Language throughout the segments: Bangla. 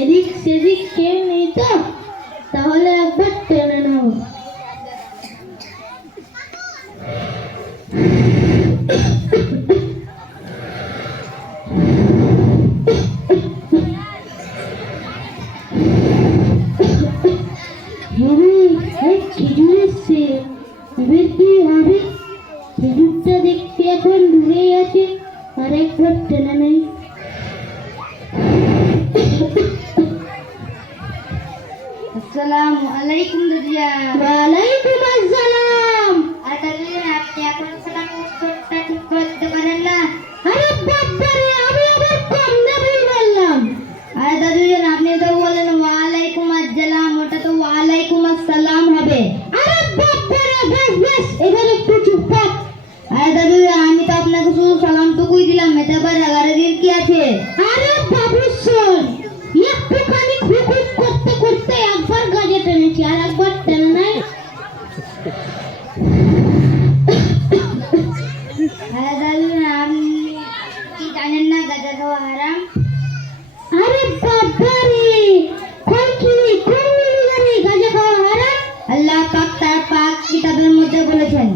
এদিক সেদিক কেউ নেই তো? তাহলে একবার টেনে নাও। খেজুর এসছে, এবার কি হবে? খেজুরটা দেখতে এখন দূরেই আছে, আর একবার টেনে নেই। আসসালামু আলাইকুম দাদিয়া। ওয়ালাইকুম আসসালাম। আর দাদিয়া, আপনি এখন সালাম উত্তরটা ঠিক করে দিতে পারেন না? আরে বাবারে, আমি আবার কম দাবি বললাম। আর দাদিয়া, আপনি তো বলেন ওয়ালাইকুম আসসালাম, ওটা তো ওয়ালাইকুম আসসালাম হবে। আরে বাবারে, বেশ বেশ, এবার একটু চুপ থাক। আর দাদিয়া, আমি তো আপনাকে শুধু সালামটুকুই দিলাম, এতে আবার রাগারাগির কি আছে? আরে বাবু শোন, একটুখানি খুকুক করতে করতে একবার গাজে টেনেছি, আর একবার টেনে নাই। আর দাদিয়া, আপনি কি জানেন না গাঁজা খাওয়া হারাম? আরে বাবারে, কই কি কোন জানি গাজা খাওয়া হারাম? আল্লাহ পাক তার পাক কিতাবের মধ্যে বলেছেন।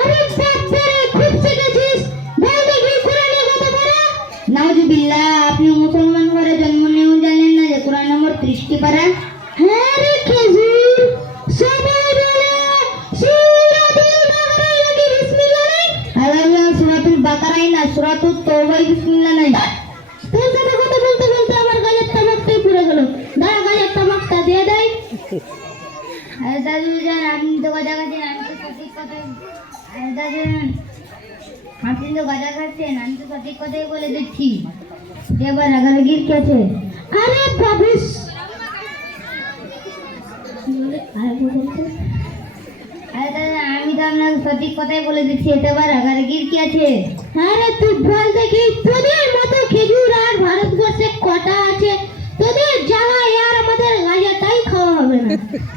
আরে বাবারে, খুব শিখেছিস, বল দেখি কোরআনে কত পারা? নাউজুবিল্লাহ, আপনি মুসলমান ঘরে জন্ম নিয়েও জানেন না যে কোরআন নম্বর 30টি পারা? হ্যাঁ রে খেজুর, সবাই বলে সূরাতুল বাকারা নাকি বিসমিল্লাহ নেই? আল্লাহ সূরাতুল বাকারাই না, সূরাতুত তওবায় বিসমিল্লাহ নাই। তোর সাথে কথা বলতে বলতে আমার গালের তামাকটাই পুড়ে গেল। দাঁড়া, গালের তামাকটা দিয়ে দেয়। আরে দাদু জান, আপনি তো গাঁজা খাচ্ছেন, আমি তো সঠিক কথাই। আরে দাদু জান, আপনি তো গাঁজা খাচ্ছেন, আমি তো সঠিক কথাই বলে দিচ্ছি। এবার রাগারাগির কি আছে? আরে বাবিস, আরে দাদা, আমি তো আপনাকে সঠিক কথাই বলে দিচ্ছি, এতে আবার রাগারাগির কি আছে? আরে তুই বল দেখি, তোদের মতো খেজুর আর ভারতবর্ষে কটা আছে? তোদের জ্বালায় আর আমাদের গাঁজাটাই খাওয়া হবে না।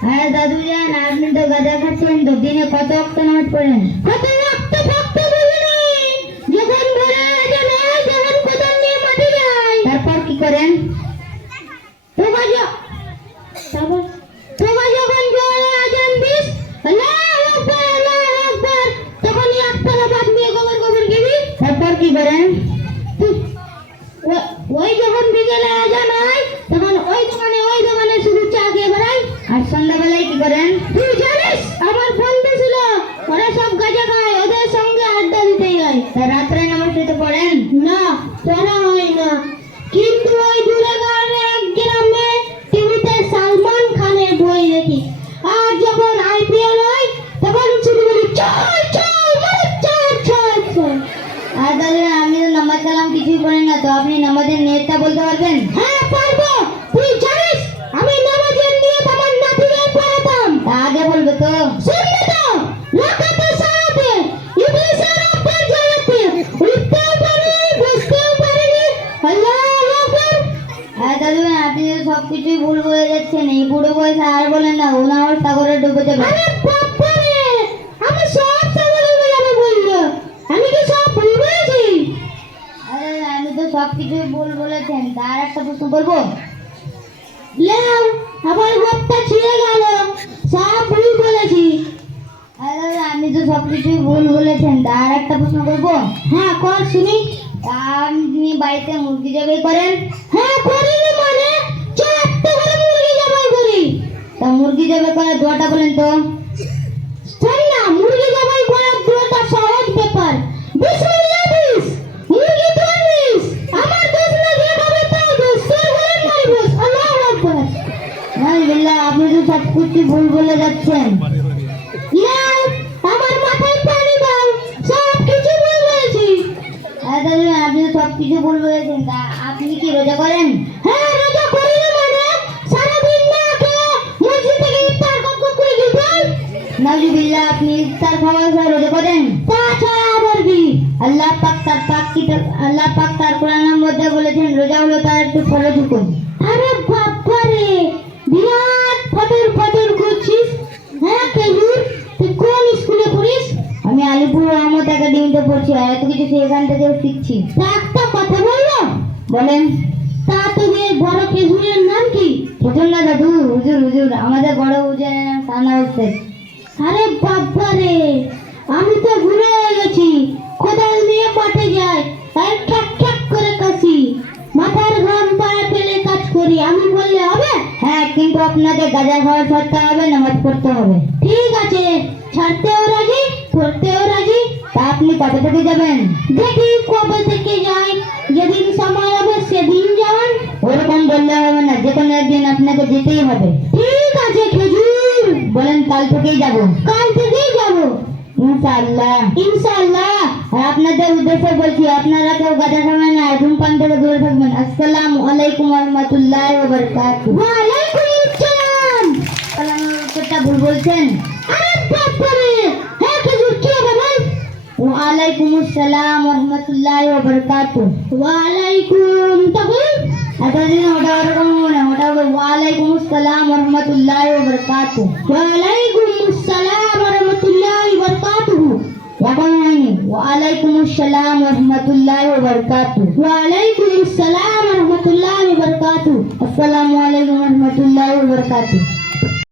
আরে দাদু জান, আপনি তো গাঁজা খাচ্ছেন, তো দিনে কত ওয়াক্ত নামাজ পড়েন? কত রক্ত ভক্ত বুঝিনি, যখন ভরে আজান হয় তখন কোদাল নিয়ে মাটি যায়। তারপর কি করেন? তারপর তোমরা যখন জোরে আজান দিস, আল্লাহু আকবার আল্লাহু আকবার, তখন একতলা বাদ নিয়ে গোবর গোবর গিবি। তারপর কি করেন? ওই যখন বিকেলে আজান হয় তখন ওই দোকানে শুধু চা খেয়ে বেড়াই। আর সন্ধ্যাবেলায় কি করেন? তুই জানিস আমার বন্ধু ছিল, ওরা সব গাঁজা খায়, ওদের সঙ্গে আড্ডা দিতে যায়। তা রাত্রে নামাজ পড়তে পড়েন? না, পড়া হয় না, কিন্তু ওই দূরে গ্রামে এক গ্রামে টিভিতে সালমান খানের বই দেখি, আর যখন আইপিএল হয় তখন শুধু বলি চল চল মানে চল চল চল। আর দাদা, আমি তো নামাজ কালাম কিছুই পড়ি না, তো আপনি নামাজের নিয়তটা বলতে পারবেন? হ্যাঁ পারবো, তুই জানিস আমি নামাজের নিয়ত আমার নাতিকে পড়াতাম। তা আগে বলবে তো। শুনবি তো? লাকাতে সারাতে ইবলিসের আব্বার জানাতে উঠতেও পারি বসতেও পারিনি, আল্লাহু আকবার। আর দাদু, আপনি তো সবকিছুই ভুল বলে যাচ্ছেন, এই বুড়ো বয়সে আর বলেন না, ওনা আমার সাগরে ডুবে যাবে। আরে বাবারে, আমি সব সাগরে যাবো বলবো, আমি কি সব ভুল বলেছি? আরে আমি তো সবকিছুই ভুল বলেছেন, তার একটা প্রশ্ন করবো? লেও, আমার হাতটা ছিঁড়ে গেল, সব ভুল বলেছি। আরে দাদা, আমি তো সবকিছুই ভুল বলেছেন, তার একটা প্রশ্ন করবো? হ্যাঁ কর শুনি। তা আপনি বাড়িতে মুরগি জবাই করেন? হ্যাঁ করিনি মানে, চারটে করে মুরগি জবাই করি। তা মুরগি জবাই করার দোয়াটা বলেন তো। শোন না, মুরগি জবাই করার দুটো সহজ ব্যাপার। বিসমিল্লাহ বিস, মুরগি ধরিস, আমার দোষ না, যে খাবে তার দোষ, তোর ঘরে মারিস, আল্লাহু আকবার। আলহামদুলিল্লাহ, আপনি তো সবকিছু ভুল বলে যাচ্ছেন। লেও, আমার মাথায় পানি দাও, সব কিছু ভুল বলেছি। আরে দাদা, আপনি তো সবকিছু ভুল বলেছেন, তা আপনি কি রোজা করেন? হ্যাঁ রোজা করি না মানে, সারাদিন না খেয়ে মসজিদ থেকে ইফতার করে দিই। নাউজুবিল্লাহ, আপনি ইফতার খাওয়ার পর রোজা করেন? তাছাড়া আবার কি? আল্লাহ পাক তার কোরআনের মধ্যে বলেছেন, রোজা হলো তার একটু ফরজ হুকুম। আরে বাবারে, বিরাট ফটর ফটর করছিস। হ্যাঁ খেজুর, তুই কোন স্কুলে পড়িস? আমি আলিপুর রহমত একাডেমিতে পড়ছি, আর এত কিছু সেখান থেকেও শিখছি। তা একটা কথা বললো, বলেন। তা তোদের বড় খেজুরের নাম হুজুর না দাদু, হুজুর হুজুর, আমাদের বড় হুজুরের নাম সানাউল শেখ। আরে বাবা রে, আমি তো ভুলে গেছি। কোদাল নিয়ে মাঠে যাই আর ঠ্যাক ঠ্যাক করে কাশি, মাথার ঘাম পায়ে ফেলে কাজ করি। আমি বললে হবে? হ্যাঁ, কিন্তু আপনাকে গাঁজা খাওয়া ছাড়তে হবে, নামাজ পড়তে হবে। ঠিক আছে, ছাড়তেও রাজি, পড়তেও রাজি। তা আপনি কবে থেকে যাবেন? দেখি কবে থেকে যাই, যেদিন সময় হবে সেদিন যান। ওরকম বললে হবে না, যে কোনো একদিন আপনাকে যেতেই হবে। ঠিক আছে খেজুর, বলেন কাল থেকেই যাব। কাল থেকেই যাবো ইনশাআল্লাহ। ইনশাআল্লাহ। আর আপনাদের উদ্দেশ্যে বলছি, আপনারা কেউ গাঁজা খাবেন না, ধূমপান থেকে দূরে থাকবেন। আসসালামু আলাইকুম ওয়া রাহমাতুল্লাহি ওয়া বারাকাতুহু। ওয়ালাইকুম আসসালাম। সালামের উত্তরটা ভুল বলছেন। আরে বাবা রে, হ্যাঁ খেজুর কি হবে বল? ওয়ালাইকুম আসসালাম ওয়া রাহমাতুল্লাহি ওয়া বারাকাতুহু। ওয়ালাইকুম, তখন এতদিন ওটা ওরকম মনে, ওটা হবে ওয়ালাইকুম আসসালাম ওয়া রাহমাতুল্লাহি ওয়া বারাকাতুহু। ওয়ালাইকুম আসসালাম ওয়া রাহমাতুল্লাহি ওয়া বারাকাতুহু। এখন হয়নি, ওয়ালাইকুম আসসালাম ওয়া রাহমাতুল্লাহি ওয়া বারাকাতুহু। ওয়ালাইকুম আসসালাম ওয়া রাহমাতুল্লাহি ওয়া বারাকাতুহু। আসসালামু আলাইকুম ওয়া রাহমাতুল্লাহি ওয়া বারাকাতুহু।